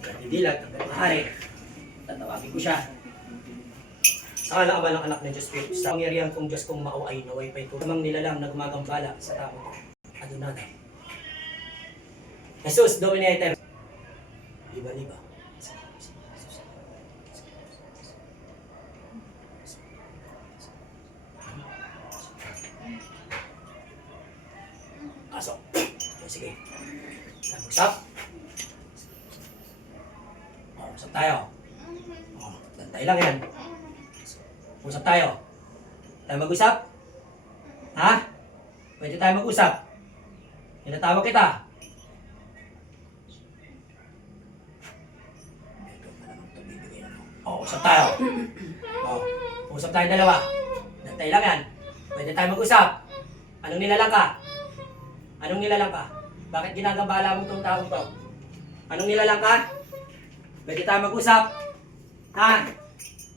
Didilat, ang pamahari. Tatawagin ko siya. Sa kalaaban ng anak ng Diyos Spirit, sa pangyarihan kong Diyos kong mauay na way pa'y tumang nilalang na gumagambala sa tao ko. Adonai. Jesus, Dominator. Liba-liba. Pasok. Sige. Usap. Usap tayo. Tantay lang yan. Usap tayo. Tayo mag-usap? Ha? Pwede tayo mag-usap? Tinatawag kita. Usap tayo. Usap tayo dalawa. Tantay lang yan. Pwede tayo mag-usap. Anong nilalang ka? Anong nilalang ka? Bakit ginagambala mo itong taong to? Anong nilalang ka? Pwede tayo mag-usap? Ha?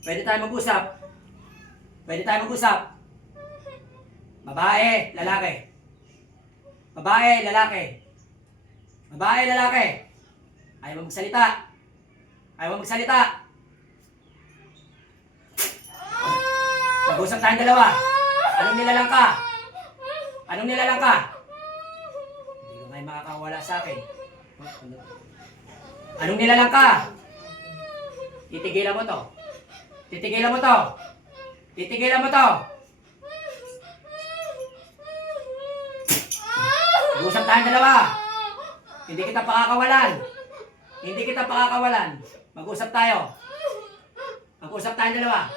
Pwede tayo mag-usap? Pwede tayo mag-usap? Babae, lalaki. Babae, lalaki. Babae, lalaki. Ayaw mo magsalita. Ayaw mo magsalita. Mag-usap tayong dalawa. Anong nilalang ka? Anong nilalang ka? Hindi ka ngayon makakawala sa akin. Anong nilalang ka? Titigilan mo to. Titigilan mo to. Titigilan mo to. Mag-usap tayong dalawa. Hindi kita pakakawalan. Hindi kita pakakawalan. Mag-usap tayo. Mag-usap tayong dalawa.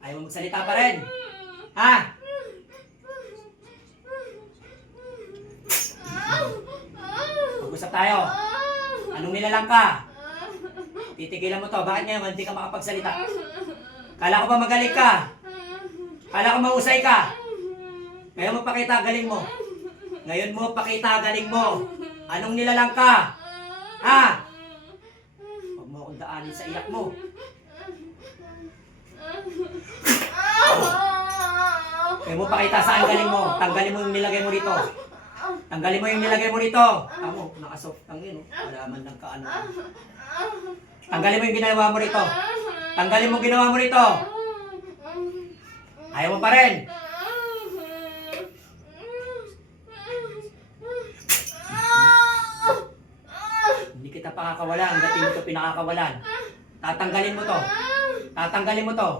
Ayaw mo magsalita pa rin. Ha? Mag-usap tayo. Anong nilalang ka? Titigilan mo to. Bakit ngayon hindi ka makapagsalita? Kala ko ba magaling ka? Kala ko mahusay ka? Ngayon mo pakita galing mo. Ngayon mo pakita galing mo. Anong nilalang ka? Ha? Huwag mo akong daanin sa iyak mo. Ngayon mo pakita saan galing mo. Tanggalin mo yung nilagay mo rito. Tanggalin mo yung nilagay mo rito. Tamo, nakasoft ang yun. Malaman lang ka ano. Tanggalin mo yung ginawa mo rito. Tanggalin mo yung ginawa mo rito. Ayaw mo pa rin. Hindi kita pakakawalan hanggat hindi mo ito pinakakawalan. Tatanggalin mo to. Tatanggalin mo to.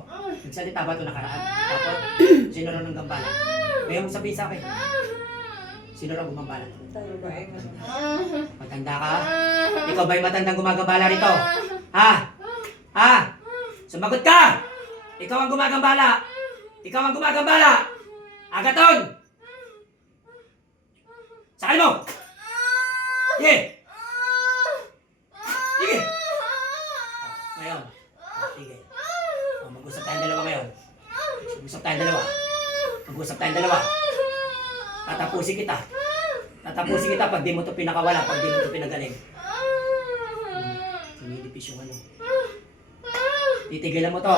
Nagsalita ba ito nakaraan? Tapos, sino rin ng gambala? Ngayon mo sabihin sa akin. Sino rin gumambala? Matanda ka? Ikaw ba'y matandang gumagambala rito? Ha? Ha? Sumagot ka! Ikaw ang gumagambala! Ikaw ang gumagambala! Agaton! Sakal mo! Sige! Sige! Ngayon. Sige. Mag-usap tayong dalawa ngayon. Mag-usap tayong dalawa. Mag-usap tayong dalawa. Tatapusin kita. Tatapusin kita pag di mo ito pinakawala, pag di mo ito pinagaling. Tumilipis yung ano. Titigilan mo to.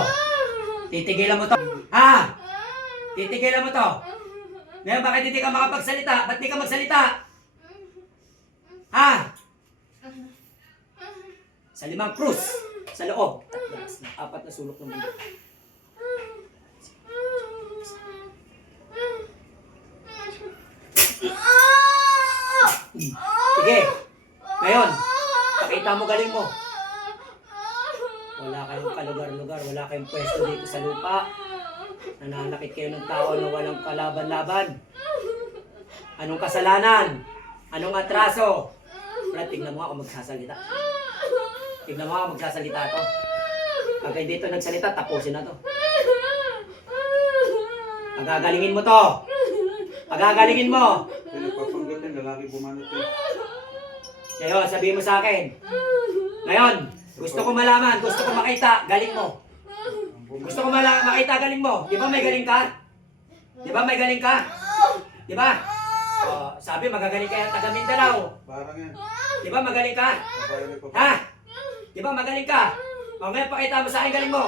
Titigilan mo to. Ha? Titigilan mo to. Ngayon, bakit hindi ka makapagsalita? Ba't di ka magsalita? Ha? Sa 5 krus. Sa loob. Apat na sulok ng mundo. Sige. Ngayon, pakita mo galing mo. Wala kayong kalugar-lugar, wala kayong pwesto dito sa lupa. Nananakit kayo ng tao na walang kalaban-laban. Anong kasalanan? Anong atraso? Brad, tignan mo ako magsasalita. Tignan mo ako magsasalita to. Pag hindi ito nagsalita, tapusin na to. Pagagalingin mo to. Pagagalingin mo. Nagpapanggal ng lalaki bumanat eh. Ngayon, sabihin mo sa akin. Ngayon, gusto ko malaman, gusto ko makita, galing mo. Gusto ko makita, galing mo. Di ba may galing ka? Di ba may galing ka? Di ba? Sabi, magagaling kaya taga Mindanao. Parang yan. Di ba magaling ka? Ha? Di ba magaling ka? O ngayon, pakita mo sa akin, galing mo.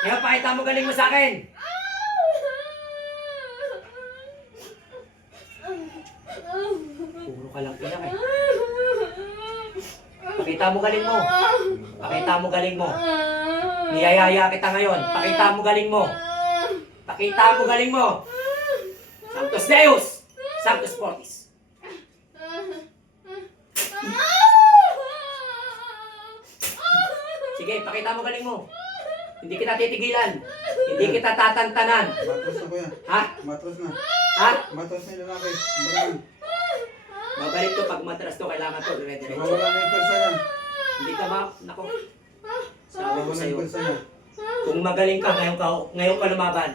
Ngayon, pakita mo, galing mo sa akin. Puro ka lang iyak eh. Pakita mo galing mo. Pakita mo galing mo. Niyayaya kita ngayon. Pakita mo galing mo. Pakita mo galing mo. Sanctus Deus! Sanctus Fortis. Sige, pakita mo galing mo. Hindi kita titigilan. Hindi kita tatantanan. Matros na kuya. Ha? Matros na. Ha? Matros na yung lalaki. Barangan. Babalik to pag matras to. Kailangan to. Dire-diretso. Nawawala na yung pwersa niya. Hindi ka ma... Nako. Sabi ko Nawawala sa'yo. yung pwersa niya. Kung magaling ka, ngayon ka lumaban.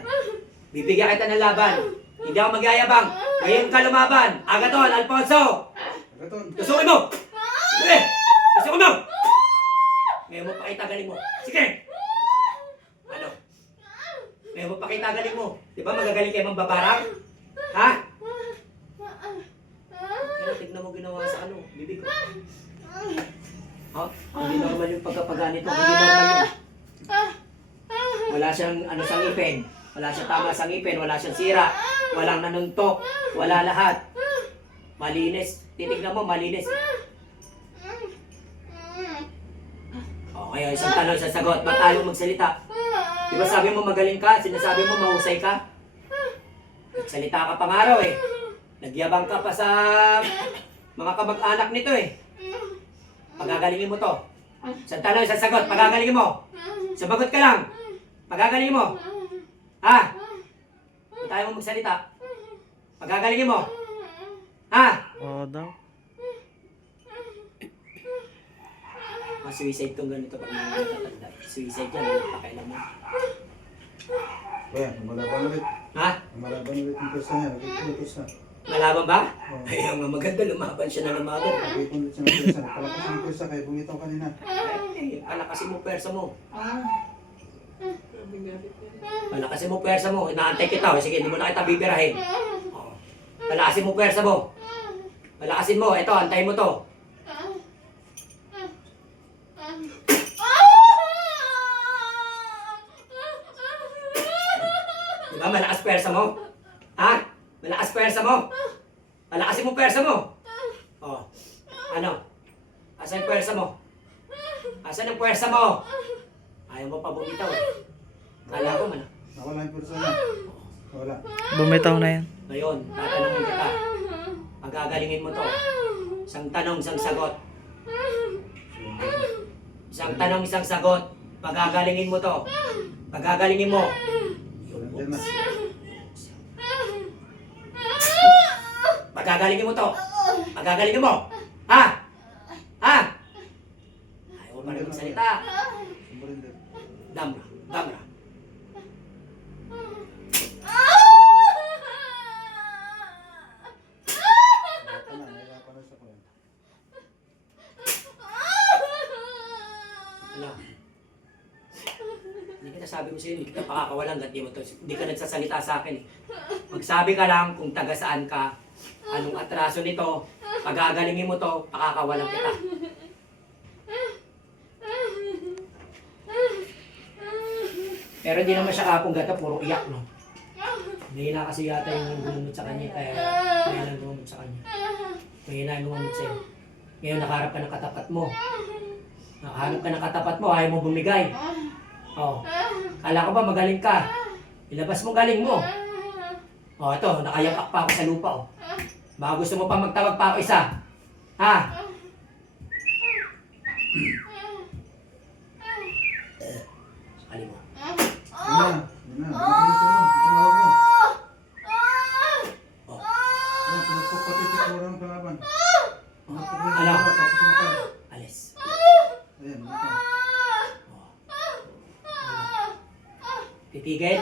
Bibigyan kita ng laban. Hindi ako magyayabang. Ngayon ka lumaban. Agaton, Alfonso! Agaton. Tusukin mo! Sige! Tusukin mo! Ngayon mo pakita galing mo. Sige! Ano? Ngayon mo pakita galing mo. Di ba magagaling kayo mambabarang? Ha? Pero tignan mo ginawa sa ano, bibig ko. Ha? Hindi normal yung pagkapaganito. Hindi normal yun. Wala siyang ano sa ngipin. Wala siyang tama sa ngipin. Wala siyang sira. Walang nanuntok. Wala lahat. Malinis. Titignan mo, malinis. Okay, isang tanong, isang sagot. Ba't tayo magsalita? Di ba sabi mo magaling ka? Sinasabi mo mahusay ka? Nagsalita ka pang araw eh. Nagyabang ka pa sa mga kamag-anak nito eh. Pagagalingin mo to. Isang tanong, isang sagot. Pagagalingin mo. Sumagot ka lang. Pagagalingin mo. Ha? Ba't tayo mo magsalita? Pagagalingin mo. Ha? Oo daw. Suicide tong ganito pag nakatatanda. Suicide yan, wala pakailan mo. Kuya, lumalaban ulit. Ha? Lumalaban ulit yung pwersa niya. Nagkikilutos na. Nalaban ba? Oo. Ayaw nga maganda, lumaban siya na lumaban. Nagkikilutos siya ng pwersa. Nagpalakas ng pwersa kaya bumitaw kanina. Ay, palakasin mo persa mo. Palakasin mo persa mo. Inaantay kita. O, sige, hindi mo na kita bibirahin. O, palakasin mo persa mo. Palakasin mo. Ito, antayin mo to. Di ba malakas persa mo? Ha? Malakas persa mo? Palakasin mo persa mo. O, ano? Asan yung persa mo? Asan yung puwersa mo? Ayaw mo pa bumitaw eh. Kala ko man. Nawala yung pwersa niya. Nawala. Bumitaw na yan. Ngayon, tatanungin kita. Pagagalingin mo to. Isang tanong, isang sagot. Isang tanong, isang sagot. Pagagalingin mo to. Pagagalingin mo. Surrender na. Pagagalingin mo to. Pagagalingin mo. Ha? Ha? Ayaw mo pa rin magsalita. Surrender. Damra. Damra. Nahirapan na. Nahirapan na siya kuya. Ano? Hindi kita sabi ko sa'yo, hindi kita pakakawalan, ganti mo to. Hindi ka nagsasalita sa akin eh. Magsabi ka lang kung taga saan ka, anong atraso nito, pagagalingin mo to, pakakawalan kita. Pero hindi naman siya kapong gata, puro iyak, no? Mahina kasi yata yung gumamot sa kanya, kaya lang gumamot sa kanya. Mahina yung gumamot sa'yo. Ngayon nakaharap ka ng katapat mo. Nakahanap ka ng katapat mo, ayaw mo bumigay. Oh. Kala ko ba magaling ka? Ilabas mo galing mo. Oh, ito, nakayapak pa ako sa lupa, oh. Baka gusto mo pa magtawag pa ako isa. Ha? Sakali mo. Yun na. Yun na. Bilisan mo. Tinawag mo. Oh. Ayan, pinagpapatitik mo rin ang kalaban. Pinagpapatitik mo Ano? rin, tapos sumakal. Alis. Ayan, dito. Oh. Titigil.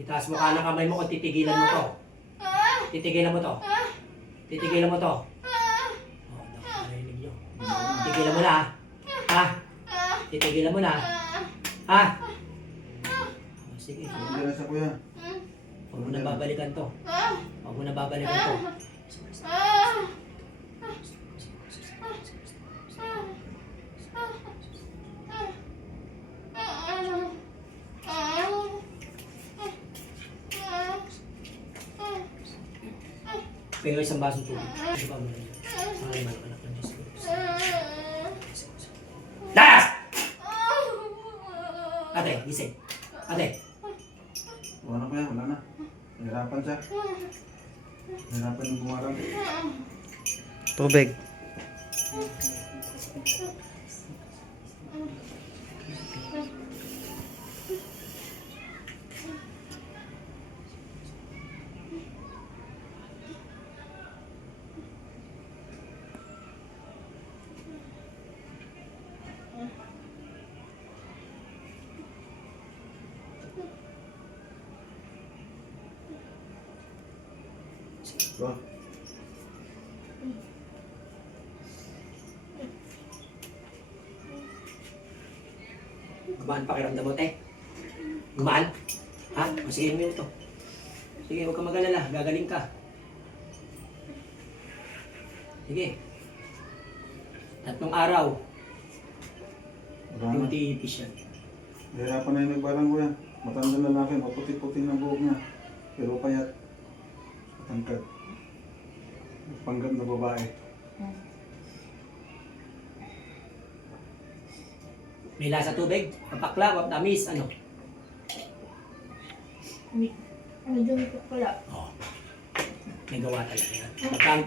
Itaas mo ka ng kamay mo kung titigilan mo to. Titigilan mo to. Titigilan mo to. Oh, narinig nyo. Titigilan mo na. Ha? Titigilan mo na. Ha? Oh, sige. Surrender na siya kuya. Huwag mo na babalikan to. Huwag mo na babalikan to. Pero isang basong tubig. Ito pa muna yun. Maraming anak ng Diyos ko. Layas! Ate, gising. Ate. Wala na kuya, wala na. Hirapan siya. Hirapan yung bumarang. Tubig. Bro, Gumaan pakiramdam mo, te. Gumaan? Ha? O sige mo yun to. Sige, huwag ka mag-alala. Gagaling ka. Sige. 3 araw. wala na. Tinitipis yan. Hirapan na yung nagbarang kuya. Matanda lalaki, maputi-puti na buhok niya. Pero payat. Matangkad. Panggap na babae. May lasa tubig? Papakla, tamis, ano? Medyo pala. Oo. May gawa talaga yan. Pagka ang